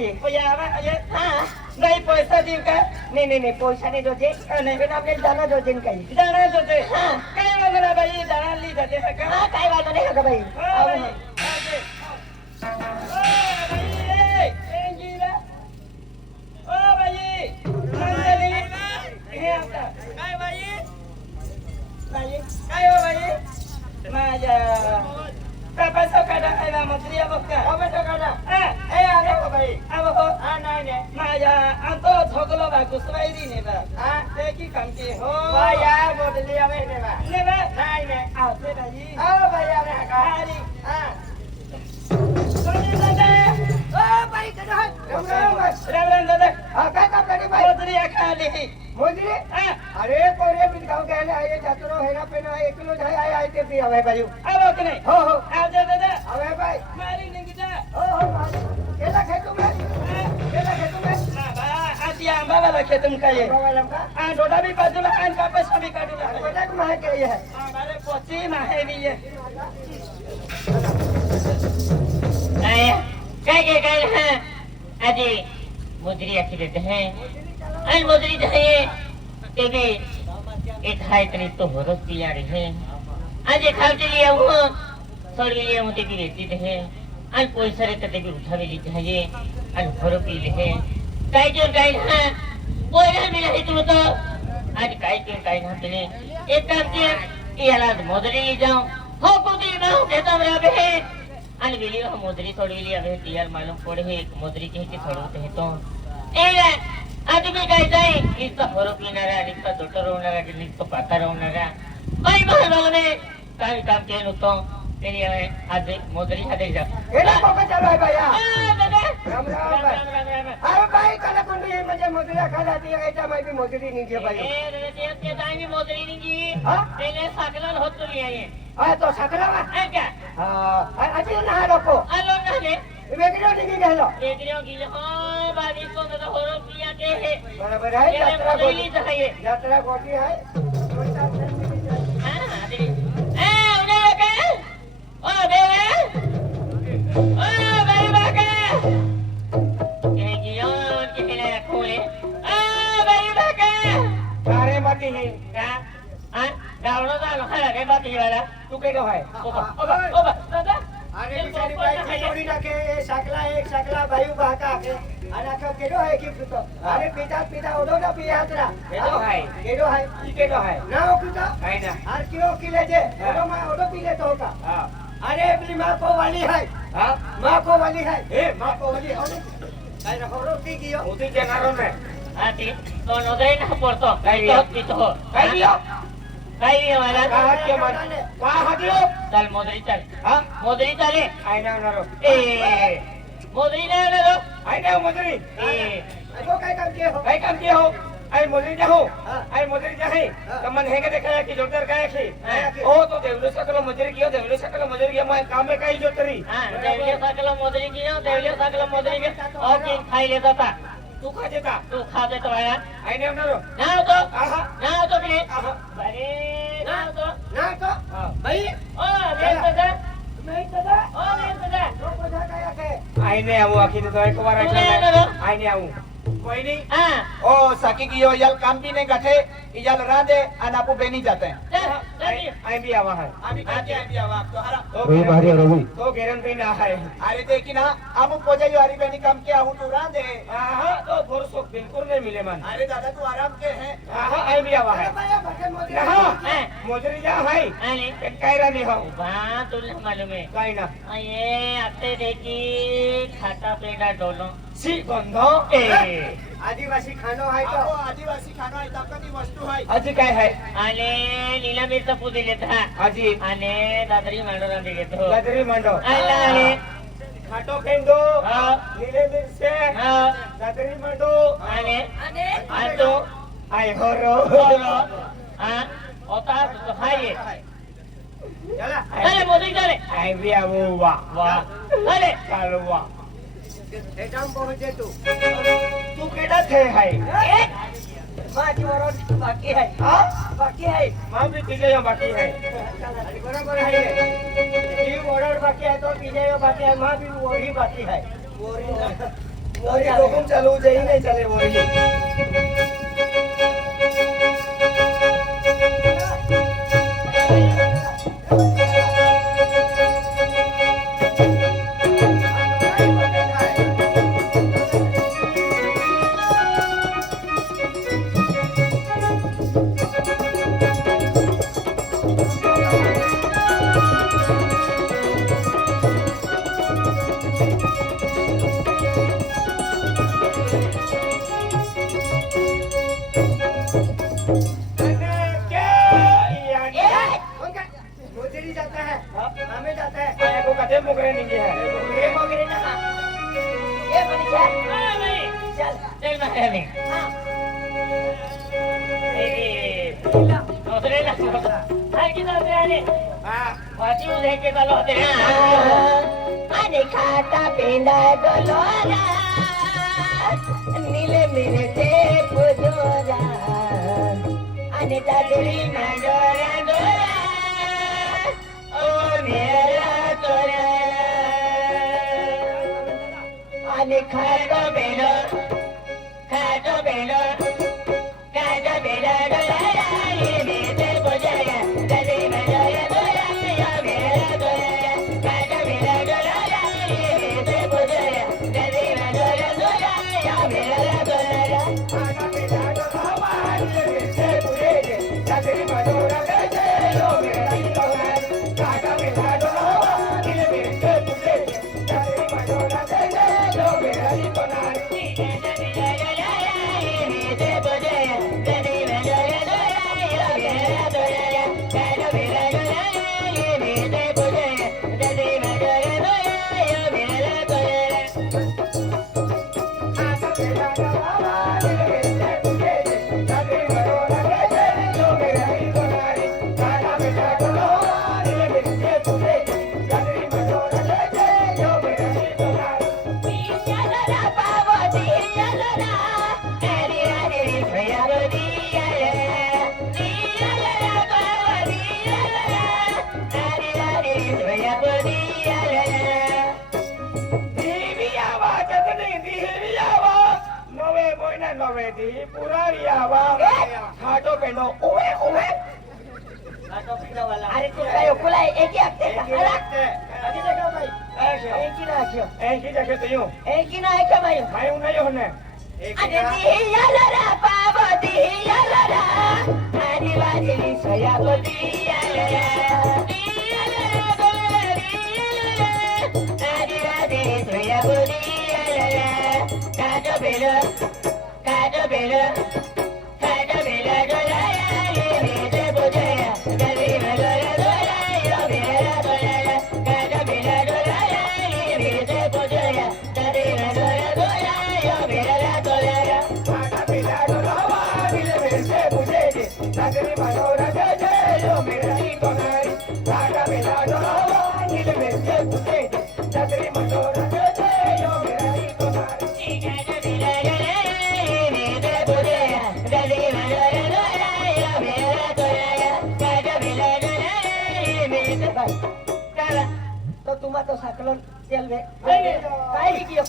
ये यावा ये हाँ नहीं पैसा दी का नहीं पैसा नहीं दोजे नहीं फिर आपने दाना दोजे कहीं दाना जो दे हाँ काय वगैरह भाई दाना ली जाते है का हाँ काय बात नहीं होगा भाई ओ भाई ओ भाई मंजली हे आता काय भाई भाई काय हो भाई माझ्या पैसा काढा आला मंत्री बघा टोमॅटो काढा ए आले हो भाई अब हो हाँ नाही माझ्या अंतो झोकलो बा कुसवाईरी ने बा हाँ ते की काम के हो भैया मोदली आवे ने बा ने बा नाही आते भाई ओ भैया ने का हारी हाँ सोनी दादा ओ भाई कदा राम दादा हाँ काय काम करी भाई मोदरी खाली मोदी अरे कोरे बिन गांव गए आए जातरो हेना पेना 1 किलो जाय आए ते भी आवे भाई अब के नहीं हो आ जा दादा आवे भाई मारी नहीं जा ओ केला खेतू में बा आज या आंबा वाला खेतम का ये बाबालम का आ डोडा भी बाजूला आन का पैसा भी काढूला बेटा को माहे के ये है हमारे पोची माहे भी ये काय है अजी मुजरी अच्छी देते हैं अन मुजरी चाहिए ते भी एक हाय तनी तो होरस पिया रही है आज एक खाव चली आऊ सड़ गई है मुझे भी रहती है अन पैसा रे ते भी उठा भी चाहिए अन होरो पी ले है काय जो काय है वो ना मिला है तुम तो आज काय ना तने एक काम किया ये हालात मुजरी ले जाओ हो कुदी ना देता मेरा बे अन वीडियो मुजरी छोड़ ली अबे टीआर मालूम पड़े है एक मुजरी के छोड़ते हैं तो ए आज मी काय जाई इसका फरो पिणारा इसका डॉक्टर होणारा इसका पाकार होणारा काही मालूम नाही काय काम केलं नव्हतं तेरी आज मुजरी हाते जा एला कोका चालू आहे भैया दादा राम राम अरे भाई कला कोंडी म्हणजे मोदल्या खाला ती याच्या माहिती मोदली निघे भाई ए ते टाइम मुजरी निघी हाँ? तेने साकलन होत तुली आहे हा तो सकला वा क्या हा अजी ना लोको आलो नाले वेगळो निघी गेलो एकरियो गिले हो बादी को तो होरो पिया के है बरोबर आहे यात्रा मुजरी गोटी चाहिए यात्रा गोटी आहे हां दे ए उडे के ओ बेवे ओ बेवे के के जियो के ले खोले ओ बेवे के अरे मती ही का हां डावलो डालो खा रे बाती वाला तू केलो आहे ओबा दादा अरे बिचारी बाई जोडी टाके शकला एक शकला बाई उभा का आणि आता केलो आहे की पुतो अरे पिता ओढो ना पियात्रा केलो आहे. केलो आहे की केलो आहे ना ओ पिता आहे ना अरे किलो किले जे ओढो मा ओढो पिले तो का हां अरे अपनी माँ को वाली है हां माँ को वाली है ए मां को वाली हो काय रखो रोटी की हो होती देनारो ने आती तो नोदे ना पड़तो काय दियो? पितो काय दियो काय वाला का हात के मन का हात दियो चल मोदरी चल हां मोदरी चले आहे ना नारो ए मोदरी ना ना आहे ना मजुरी ए वो काय काम किए हो काय काम किया हो आई मजुरी जा हो हाँ। आई मजुरी जा है तो मन हेगे देखा कि जोतर काय की हाँ। ओ तो देवलो सकल मजुरी कियो देवलो सकल मजुरी किया मैं काम में काई जोतरी हां देवले सकल मोदरी के और किन खाई लेता था तू खा देता तू खा दे तो आया आहे ना नारो ना तो आहा ना तो भी आहा अरे ना तो ना तो हां भाई ओ देख दादा नहीं दादा ओ देख दादा तो पता काय के आई ने आऊ आखी तो एक बार तू नहीं आना रो? आई ने आऊ कोई नहीं हां ओ सकी की यो यल काम भी नहीं गठे इजल राधे अन आपू बेनी जाते हैं चल आई भी आवा है अभी आई भी आवा तो हरा रवि भारी रवि तो गेरन भी ना है अरे देखी ना आपू पोजाई वाली बेनी काम के आऊ तू राधे हां तो भरोसा बिल्कुल नहीं मिले मन अरे दादा तू आराम के है हां आई भी आवा है अरे भैया भटे मोदी हां मोजरी जा है आले काय रानी हो बा तुला मालूम है काय ना ये आते देखी खाता पेड़ा डोलो सी गंध ए आदिवासी खानो है तो आदिवासी खाना है ताकती वस्तू है अजी काय है आले लीला मिरचा पुदी लेता अजी आले दादरी मांडो रांधी घेतो गजरी मंडो आला आले खाटो फेंडो हां नीले मिरचे हां गजरी मंडो आले आतो आय हो रो बोलो हां ओता तो खाइए चला अरे मोदी चले आय भी आवो वा वाह अरे चालो वा एकदम पहुंचे तू तू केडा थे है माझी वरण बाकी है हां बाकी है मां भी तिले यहाँ बाकी है बरोबर है ये ऑर्डर बाकी है तो पीछे बाकी है माँ भी वही बाकी है मोरी डोकून चालू जाई नाही चाले मोरी मोजरी जाता है हमें जाता है आया को कते मुकरे नहीं है ये मोगरे ना ये बन जा चल चल महारानी दुसरे ना हाय की जाते आले हां वाची उदे के चालू होते आणि खाता पेंडा डोलोरा नीले मेरे ते पुजोरा आणि दादरी मंडोरा डोरा ओ मेरा तोरा आणि खातो बेलो डोलोरा ये मेरे पुजोरा दादरी मंडोरा डोरा या मेरा तोरा खातो बेलो डोलोरा ये मेरे पुजोरा दादरी मंडोरा डोरा या मेरा तोरा आना मेरा डोलावा ये से पूरे जागरी मडोरा गजे यो मेरा डोला काका मेरा डोलावा ये से पूरे जागरी मडोरा गजे यो मेरा डोला खाटो पेंडो ओवे ओवे खाटो पेंडो वाला अरे तू काय ओकुला एक हफ्ते का अभी देखो भाई एक ही ना क्यों एक ही जगह तो यूं एक ही ना है क्या भाई मैं नहीं होने अरे दिया लरा पावो दिया लरा हरी वाजली सोया को दिया लरा हरी वाजली सोया को दिया लरा काजो बेलो डोला ये मेरे बोझया गली में डोला डोला यो मेरा डोला काजो बेलो डोला ये मेरे बोझया गली में डोला डोला यो मेरा डोला खाटा पिला डोलावा दिल में से पूछे जागरी मडोरा गजे यो मेरा डोला खाटा पिला डोलावा दिल में से पूछे जागरी मडोरा गजे यो मेरा डोला तो तुम्हा तो साकलो चल बे काय भी कियो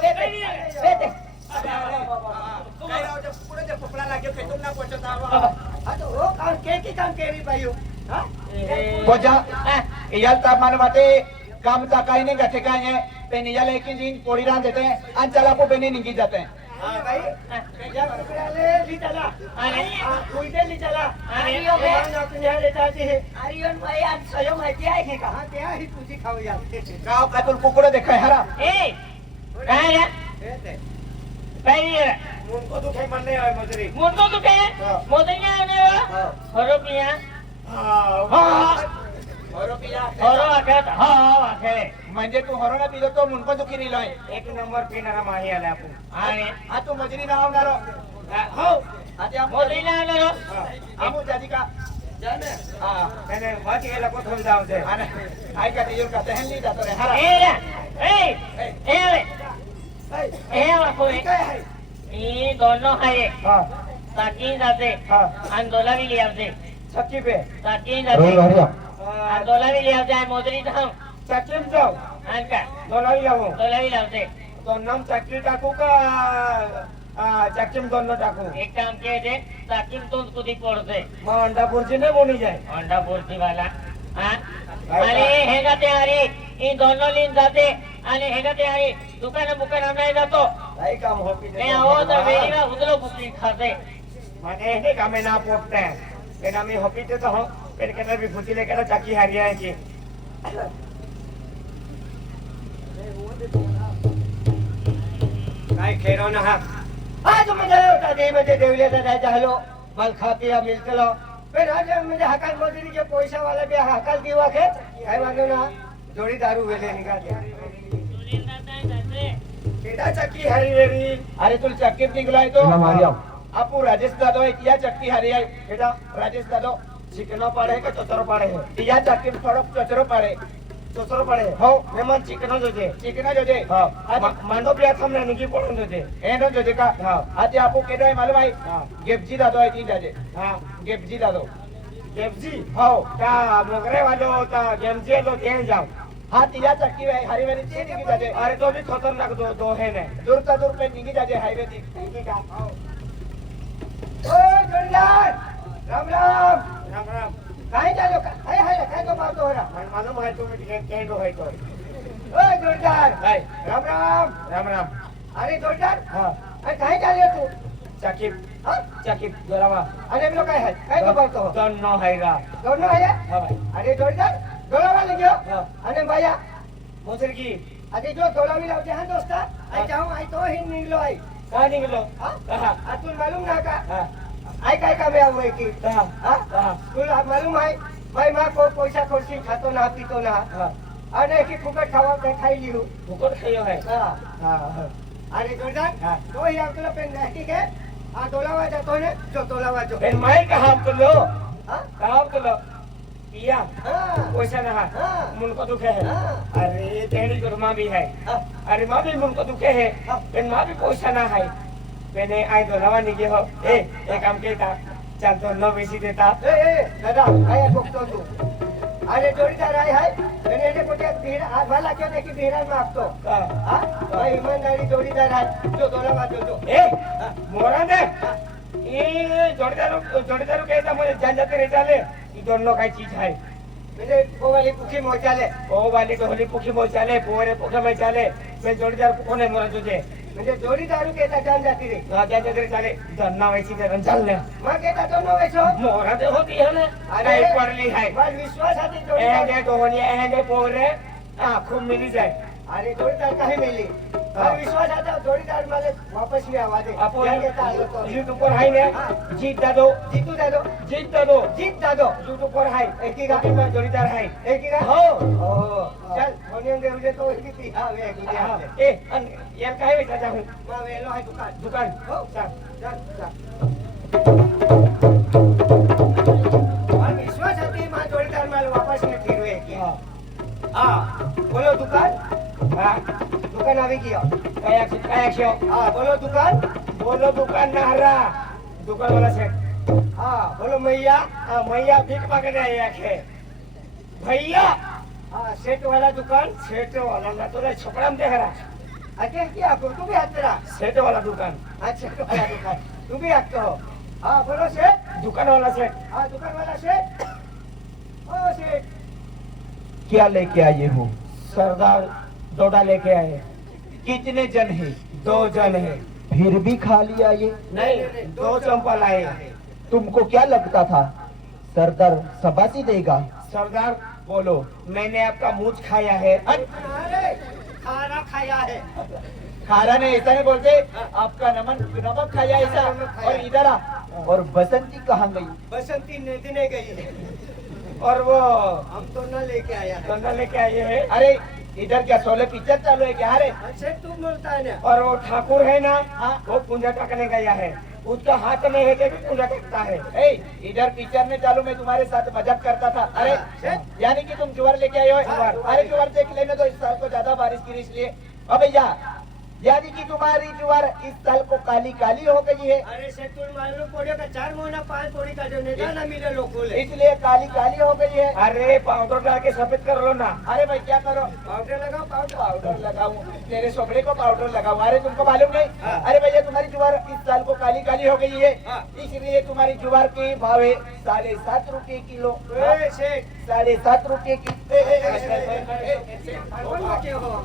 बेटे बेटे काय राव जब पुढे जब पपला लागेल खेतून ना पोचत हा तो हो काम के काम केरी बाई हा पोजा याल तापमान वाटे काम चा काही नाही गठे काय आहे ते नियाला एक इंजिन पोळी रान देते आणि चला पो बेने निघी जाते हा भाई या कुकराले ली चला आणि उलटे ली चला आणि यो बे ना तुझ्या देताची है आर्यन भाई आज सयो माहिती आहे की का हा ते ही तुझी खाऊ या गाव खातून कुकडे देखाय हरा ए काय रे बेटे काय रे मुनको दुखे मनने आहे मजरी मुंडो दुखे मोदनिया आने हा हरो पिया हा हरो पिया हरो आखत हा आखे म्हणजे तू हरो ना पिलो तो मुनको दुखी निलोय एक नंबर पिणारा माही आला आपण आणि हा तू मजरी ना होणार हो आता आम मोदनिया आने आमू जादी का जाने हा मैंने वाटी गेला को थोड़ी जाऊ दे आणि ऐका ते का तहन ली जातो रे हरा ए बापू काय है ये दोनों है हा ताकी जाते हा आंदोलन भी लिया जाते चक्की पे ताकी जाते आंदोलन भी लिया जाए मोदरी धाम चक्कीम जाऊ आणका दोलाई जाऊ आंदोलन भी लावते दोनम चक्की टाकू का चक्की में दोनों टाकू एक काम किए दे ताकि तो कुदी पड़ दे मग अंडा बुर्जी नहीं बोनी जाए अंडा बोलती वाला हाँ अरे हेगा ते अरे इन दोनों लीन जाते आणि हेगा ते अरे दुकान नाही जातो काही काम हो ते आओ तर वेळीला उदलो बुकी खाते माने हे कामे ना पोटते पण आम्ही हॉपीते तो हो पण केना भी फुटी लेकर चक्की हारिया है की काय खेरो ना हा आज म्हणजे होता दे मध्ये देवल्याचा जायचा हलो मला खा पिया मिळतलो पण आज म्हणजे हकाल मजुरी जे पैसा वाला बी हकाल दिवा खेच काय मानो ना जोडी दारू वेले निघाले केडा चक्की हरी वेरी अरे तुल चक्की निघलाय तो आपू राजेश दादो है या चक्की हरी है बेटा राजेश दादो चिकनो पाड़े का चोचरो पाड़े है या चक्की थोड़ो चोचरो पाड़े चोचरो पाड़े हो मेमन चिकनो जोजे हां मांडो प्रिया हमने निकी पड़न जोजे एनो जोजे का हां आते आपू केडो है मालूम भाई गेपजी दादो है तीन जाजे हां गेपजी दादो गेपजी हो का मोगरे वालो ता गेमजी लो तेन जाओ हाँ तिया चक्की है हरी वाली चीज निकी जाजे अरे तो भी खतरनाक दो है ने दूर पे निकी जाजे हाईवे दी निकी का ओ जोड़ीदार राम राम राम राम काय चालो हाय काय तो बात हो रहा मालूम है तुम्हें क्या तो है तो ओ जोड़ीदार हाय राम राम राम राम अरे जोड़ीदार हां अरे काय चाले तू चक्की हां चक्की जोरावा अरे हम लोग काय तो बात हो दोनों है हां भाई अरे जोड़ीदार डोलावा ले गयो अने भैया मोसरकी अरे जो डोलावी लावते हां दोस्ता आई जाऊं आई तो ही निकलो आई कहां निकलो हां अतुल मालूम ना का आई काय का में हुए की हां तुल मालूम है भाई मां को पैसा खर्ची खातो ना पीतो ना अने की फुकट खावा पे खाई लियो फुकट खायो है हां अरे जोरदार तो ही आपको पेन नहीं के आ डोलावा जातो ने जो डोलावा जो पेन मैं कहां को लो कहां को लो पिया पैसा ना मुन को दुखे है अरे तेरी तो माँ भी है अरे माँ भी मुन को दुखे है पेन माँ भी पैसा ना है पेने आई तो नवा निके हो ए काम के था चल तो नो बेसी देता दादा आया कोक्तो तू अरे जोड़ीदार आए है मैंने ने कोटे भीड़ हाथ वाला क्यों देखी भीड़ में आप तो हां भाई ईमानदारी जोड़ीदार है जो दोला जो ए मोरा ने ये जोड़ीदार कहता मुझे जान जाते रह चाले ये दोनों का चीज है मेरे वो वाली पुखी मोचाले वो वाली तो होली पुखी मोचाले पोरे पुखा में चाले मैं जोड़ीदार को कोने मोरा तुझे म्हणजे जोडीदारू कहता जान जाती रे हां जान जाते चाले धन्ना वैसी ते चल ले मां कहता दोनों वैसो मोरा ते होती है ना अरे पड़ली है बस विश्वास आती जोड़ीदार ए तो होनी ए पोरे खूब मिली जाए अरे जोड़ीदार काहे मिली और विश्वास आता जोड़ीदार माले वापस ले आवा दे क्या कहता है तो यूट्यूब पर है ने जीत दादो जीत दादो यूट्यूब पर है एक ही गाड़ी में जोड़ीदार है एक ही हो चल मोनियन दे उजे तो एक ही आवे गुजे ए यार काहे बेटा जाऊं मां वेलो है दुकान हो चल और विश्वास आती मां जोड़ीदार माल वापस ने फिरवे की हां बोलो दुकान हां दुकान આવી ગયો કયા છો હા બોલો દુકાન ના હરા દુકાન વાળા છે હા બોલો મૈયા હા મૈયા ભીખ માગને આયા છે ભૈયા હા સેટ વાળા दुकान सेट वाला ना तो छोकरा में देख रहा अच्छा क्या तू भी हाथ तेरा सेट वाला दुकान अच्छा सेट वाला दुकान तू भी हाथ हो हां बोलो सेट दुकान वाला सेट हां दुकान वाला सेट ओ सेट क्या लेके आए हो सरदार डोडा लेके आए कितने जन है 2 जन है फिर भी खा लिया ये नहीं 2 चंपा लाए तुमको क्या लगता था सरदार शबासी देगा सरदार बोलो मैंने आपका मूछ खाया है अरे खाना खाया है खारा ने ऐसा नहीं बोलते आपका नमक खाया ऐसा और इधर आ और बसंती कहाँ गई बसंती नदी गई और वो हम तो न लेके आया है दोनों लेके आए हैं अरे इधर क्या 16 पिक्चर चालू है क्या अरे अच्छा तू बोलता है ना और वो ठाकुर है ना वो पूंजा टकने गया है उसका हाथ में है कि भी पूंजा टकता है ए इधर पिक्चर में चालू मैं तुम्हारे साथ मजाक करता था अरे यानी कि तुम जुआर लेके आए हो अरे जुआर देख लेने तो इस साल को ज्यादा बारिश गिरी इसलिए अब भैया यानी कि तुम्हारी ज्वार इस साल को काली काली हो गई है, अरे से तुम मालूम पड़े का 4 महीना 5 पौड़ी का जो नेता ना मिले लोगों ले इसलिए काली काली हो गई है। अरे पाउडर डाल के सफेद कर लो ना। अरे भाई क्या करो, पाउडर लगाओ पाउडर पाउडर लगाऊं, तेरे सोबड़े को पाउडर लगाऊं। अरे तुमको मालूम नहीं? अरे भैया तुम्हारी ज्वार इस साल को काली काली हो गई है, इसलिए तुम्हारी ज्वार की भाव है 7.5 रुपए किलो। ए शेख 7.5 रुपए की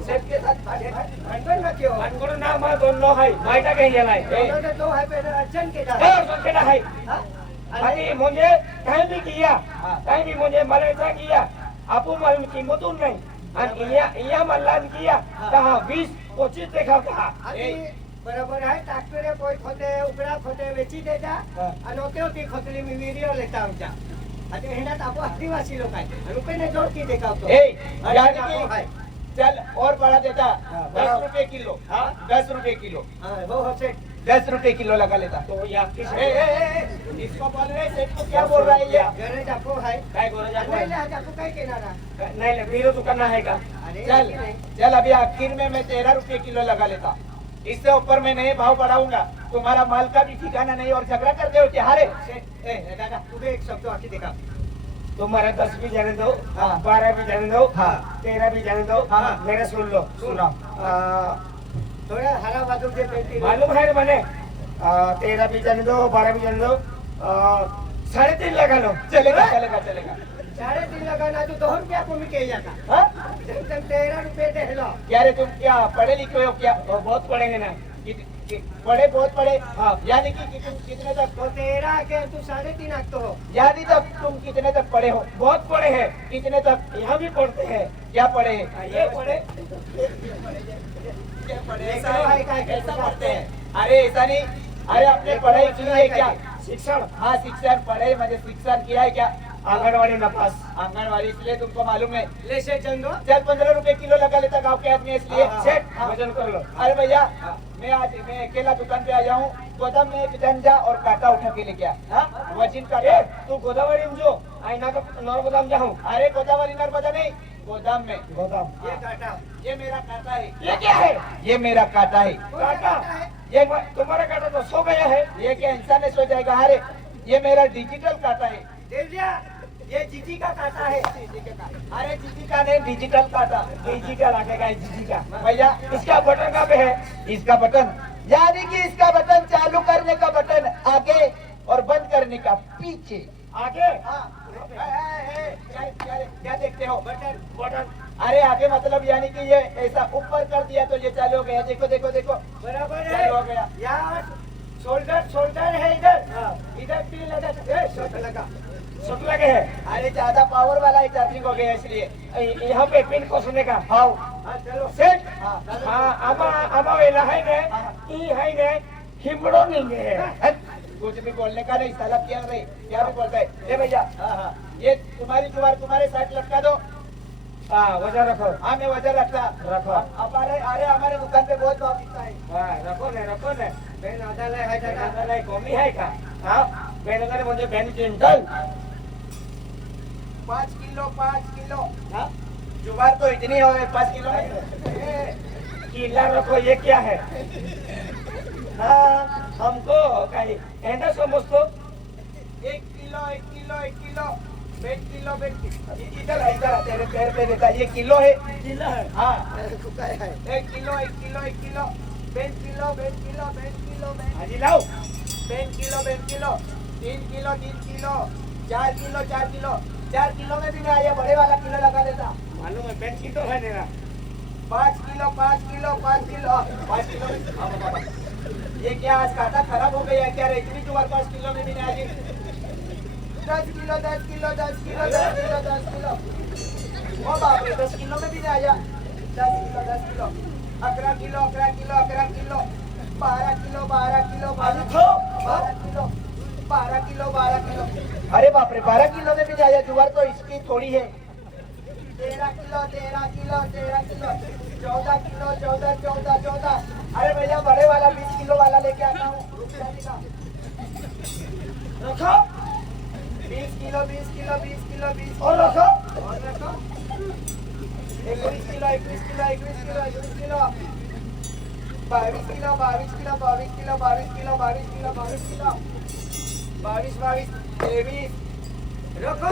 सेब के साथ भांडन ना क्यों भानगड ना मा दोन नो हाय माहिती काही गेलाय दोनों तो है पे अर्चन के ए संकेत आहे आणि म्हणजे काही बी किया काही बी म्हणजे मला किया आपण मला किंमतून नाही आणि या मला किया दहा 20-25 देखावता अरे बरोबर आहे ट्रॅक्टर कोई खोटे उकड़ा खोटे वेची देता आणि ओके होती खोतली मी वीडियो लेता आमच्या आता हेनात आपण आदिवासी लोक आहे आणि उपेने जोड की देखावतो यानी कि चल और बढ़ा देता 10 रुपए किलो। 10 रुपए किलो, वो होसे 10 रुपए किलो लगा लेता। तो या इसको बोल रहे सेठ को क्या बोल रहा है ये? गरज आपको है काय गरज नाही आहे नाही आपको काय केनारा नाही नाही बिरो दुकान आहे का? अरे चल चल अभी आखिर में मैं 13 रुपए किलो लगा लेता, इससे ऊपर मैं नहीं भाव बढ़ाऊंगा। तुम्हारा माल का भी ठिकाना नहीं और झगड़ा करते हो क्या? हारे ए दादा तू भी एक शब्द आके देखा तुम्हारे 10 भी जाने दो, हाँ। 12 भी जाने दो, हाँ। 13 भी जाने दो, हाँ। मेरा सुन लो। सुना थोड़ा हरा बाजू दे पेटी मालूम है मैंने 13 भी जाने दो, 12 भी जाने दो, 3.5 लगा लो। चलेगा चलेगा चलेगा। 3.5 लगाना तो 2 रुपया को मिल के जाता हाँ? जब 13 रुपए दे लो क्या रे तुम क्या पढ़े लिखे हो क्या? तो बहुत पड़ेंगे ना। पढ़े बहुत पढ़े। हाँ। यानी कि कितने तक? तो 13 के तू 3.5 आखतो हो यानी तक तुम कितने तक पढ़े हो? बहुत पड़े हैं, कितने तक? यहाँ भी पढ़ते हैं। क्या पढ़े हैं? ये पढ़े ऐसा पढ़ते हैं? अरे ऐसा नहीं, अरे आपने पढ़ाई की है क्या? शिक्षण हाँ शिक्षण पढ़े, मुझे शिक्षण किया है क्या? आंगनवाड़ी नपास। आंगनवाड़ी, इसलिए तुमको मालूम है। ले से चंदो चल 15 रुपए किलो लगा लेता गाँव के आदमी, इसलिए हाँ, सेठ। हाँ, वजन कर लो। अरे भैया मैं अकेला दुकान पे आया हूँ, गोदाम में एक डंडा और कांटा उठा के लेके आया। वजन ए, काटा। तू गोदावरी में जो आईना का नौर गोदाम जाऊँ। अरे गोदावरी नर्मदा नहीं, गोदाम में। गोदाम ये काटा ये मेरा कांटा है, ये क्या है? ये मेरा कांटा है। काटा ये तुम्हारा काटा तो सो गया है। ये क्या इंसान ने सो जाएगा? अरे ये मेरा डिजिटल कांटा है। दे दिया ये जीजी का काटा है अरे जीजी का नहीं, डिजिटल कांटा। डिजिटल आगेगा जीजी का। भैया इसका बटन कहाँ पे है? इसका बटन, यानी कि इसका बटन चालू करने का बटन आगे और बंद करने का पीछे। आगे क्या देखते हो? Button button. अरे आगे मतलब यानी कि ये ऐसा ऊपर कर दिया तो ये चालू हो गया। देखो देखो देखो, बराबर चालू हो है गया। यार शोल्डर है इधर पिन लगा शोल्डर लगा सब लगे है। अरे ज्यादा पावर वाला ही चार्जिंग हो गया इसलिए। यहाँ पे पिन खोसने का। हाँ हाँ चलो सेट। हाँ। हाँ आमा वेला है ने ई है ने हिमड़ो नहीं है। कुछ भी बोलने का नहीं, साला क्या नहीं, क्या भी बोलता है। ले भैया ये तुम्हारी जुबार तुम्हारे साथ लटका दो। हाँ वजन रखो। हाँ मैं वजन रखता। रखो। हमारे अरे हमारे दुकान पे बहुत भाव बिकता है। हाँ रखो ने बेन आदाले है दादा नहीं कमी है का? हाँ बेन मुझे बेन क्विंटल 5 किलो। हाँ जुबार तो इतनी हो 5 किलो किला रखो। ये क्या है? हाँ हमको कहीं ऐसा समझ तो 1 किलो इधर तेरे पैर पे देता। ये किलो है। किला है। हाँ कुका है 1 किलो बेन किलो हाजी लाओ। बेन किलो 3 किलो 4 किलो में भी नहीं आया। बड़े वाला किलो लगा देता। मालूम है बेन की तो है मेरा। 5 किलो में। हाँ, बाबा। ये क्या आज काटा खराब हो गया है क्या? इतनी जुबार 5 किलो में भी नहीं आई। 10 किलो ओ बाप रे 10 किलो में भी नहीं आया। 10 किलो 11 किलो 12 किलो 12 किलो। अरे बाप रे 12 किलो में भी नहीं आया। जुबार तो इसकी थोड़ी है। 13 किलो 14। अरे भैया बड़े वाला 20 किलो वाला लेके आता हूँ। रखो 20 किलो और रखो। 21 किलो 22 किलो 22 किलो 22 किलो 22 किलो 22 किलो 22 किलो 22 22 23 रखो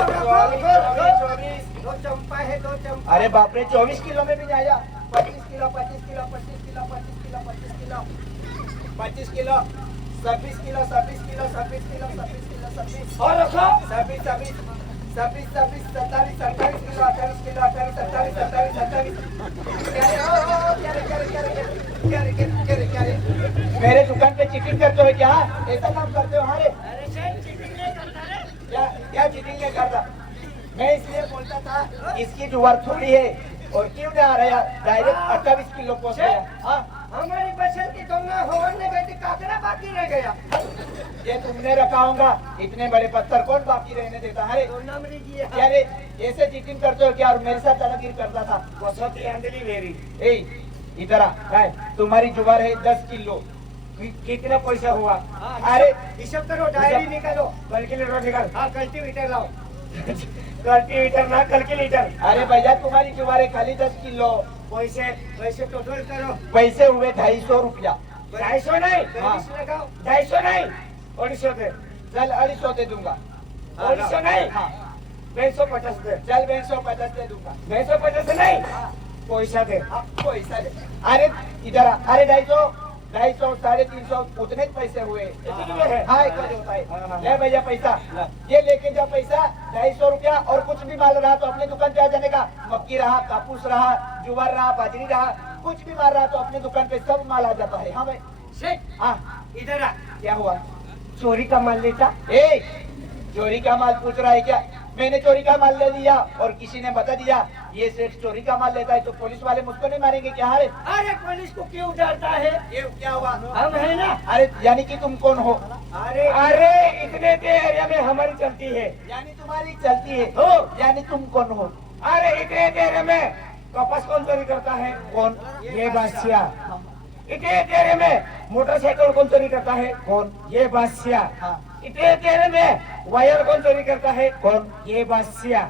दो चंपा है, दो चंपा। अरे बाप रे 24 किलो में भी नहीं आया 25 किलो 25 किलो 25 किलो 25 किलो 25 किलो 25 किलो 26 किलो 26 किलो 26 किलो 26 किलो 26 और रखो 26 27 27 27 28 किलो 28 किलो 28 27 27 27 क्या रे मेरे दुकान पे चीटिंग करते हो क्या ऐसा काम करते हो हमारे अरे सेठ चीटिंग नहीं करता रे। क्या चीटिंग नहीं करता मैं इसलिए बोलता था इसकी जुआर थोड़ी है और क्यों नहीं आ रहा डायरेक्ट 28 किलो पहुंच गया हाँ हमारी बचत की तुमने होने गई थी, काकड़ा बाकी रह गया। ये तुमने रखा होगा इतने बड़े पत्थर कौन बाकी रहने देता है तो नमरी जी है। क्या रे ऐसे चीटिंग करते हो क्या और मेरे साथ दादागिरी करता था बसती अंदली मेरी। ए इधर आ तुम्हारी जुबार है 10 किलो कितना पैसा हुआ? अरे हिसाब करो, डायरी निकालो, कैलकुलेटर निकाल। हाँ कल्टीवेटर लाओ। कल्टीवेटर ना कैलकुलेटर। अरे भैया तुम्हारी जुबार है खाली 10 किलो पैसे पैसे टोटल करो। पैसे हुए 250 रुपया 250 नहीं, हाँ। 250 नहीं, 250 दे। चल 250 दे दूंगा 250 नहीं, हाँ 250 दे। चल 250 दे दूंगा 250 नहीं, पैसा दे। पैसा दे अरे इधर आ अरे 250 250 350 उतने ही पैसे हुए हाँ एक बजे होता है ले भैया पैसा ये लेके जा पैसा 250 रुपया और कुछ भी माल रहा तो अपने दुकान पे आ जाने का मक्की रहा कापूस रहा जुवार रहा बाजरी रहा कुछ भी माल रहा तो अपने दुकान पे सब माल आ जाता है हाँ भाई सेठ हाँ इधर आ। क्या हुआ चोरी का माल लेता। ए चोरी का माल पूछ रहा है क्या मैंने चोरी का माल ले लिया और किसी ने बता दिया ये सेठ चोरी का माल लेता है तो पुलिस वाले मुझको नहीं मारेंगे क्या अरे अरे पुलिस को क्यों डरता है? ये क्या हुआ हम है ना। अरे यानी कि तुम कौन हो अरे इतने के एरिया में हमारी चलती है। यानी तुम्हारी चलती है हो। यानी तुम कौन हो अरे इतने के एरिया में कपास कौन चोरी करता है? कौन ये बादशाह। इतने के एरिया में मोटरसाइकिल कौन चोरी करता है? कौन ये बादशाह। हाँ। इतने के एरिया में वायर कौन चोरी करता है? कौन ये बादशाह।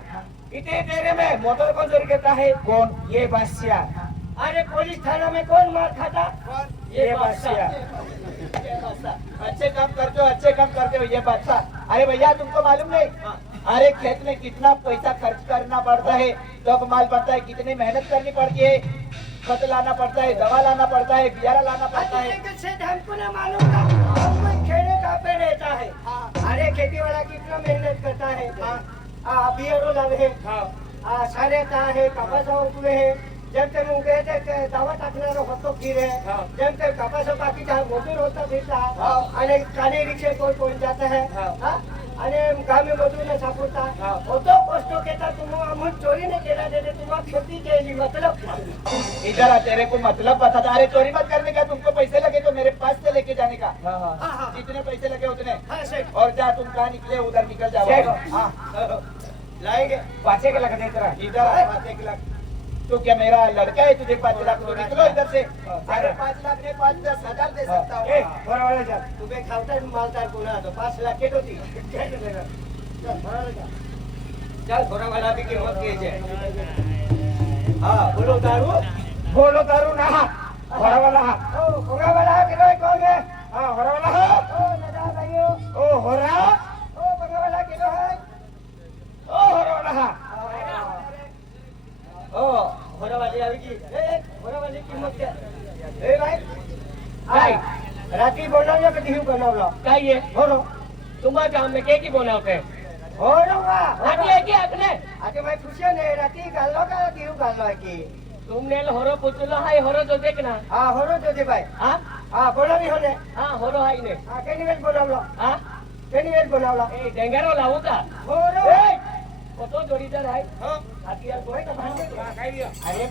इतने के एरिया में मोटर कौन चोरी करता है? कौन ये बादशाह। अरे पुलिस थाना में कौन मार खाता? ये बादशाह। अच्छे काम करते हो ये बादशाह अरे भैया तुमको मालूम नहीं अरे खेत में कितना पैसा खर्च करना पड़ता है तब माल बनता है कितनी मेहनत करनी पड़ती है खत लाना पड़ता है दवा लाना पड़ता है बियारा लाना पड़ता है हमको ना मालूम था। हमको खेड़े का पे रहता है। अरे खेती वाला कितना मेहनत करता है। बियरो लावे सारे है कपास उगवे है जब तक उगे दावा टाकणार होतो फिरे जब तक कपास बाकी मजूर होता फिरता आणि काने रिक्षा कोण जाता है आणि गावी मजूर न सापडता होतो कष्ट केता तुम्हाला आम्ही चोरी नहीं केला देते तुम्हाला खेती केली मतलब इधर आ तेरे को मतलब बता था अरे चोरी मत करने का तुमको पैसे लगे तो मेरे पास से लेके जाने का जितने पैसे लगे उतने और जा तुम कहाँ निकले उधर निकल जाओ हाँ लाएंगे 5 लाख देते रहा इधर 5 लाख तो क्या मेरा लड़का है तुझे 5 लाख तो निकलो इधर से अरे 5 लाख नहीं 5-10,000 दे सकता हूँ बरोबर जा तुम्ही खावता मालदार कोणा तो 5 लाख केट होती चल थोड़ा वाला भी किंमत के जे हाँ बोलो दारू ना थोड़ा वाला थोड़ा वाला किलो कौन है हाँ थोड़ा वाला है ओ दादा भाइयों ओ हो रहा ओ थोड़ा वाला किलो है ओ थोड़ा वाला ओ थोड़ा वाली आएगी थोड़ा वाली कीमत क्या ए भाई काय राती बनवलं का दिवस बनवलं काय आहे हो तुम्हाला काम में के की बनवते हो वा राती आहे की आपले आता भाई खुशी नाही राती घाललो का दिवस घाललो की तुमने होरो पुचलो हाय होरो जोते ना हां होरो जोते भाई हां हां बोलावी होने हां होरो हाय ने हां केनी वेळ बनवलं हां केनी वेळ बनवलं ए डेंगारो लावू का होरो ए कतो जोडीदार आहे हो हाती यार बोय का भांडे काय अरे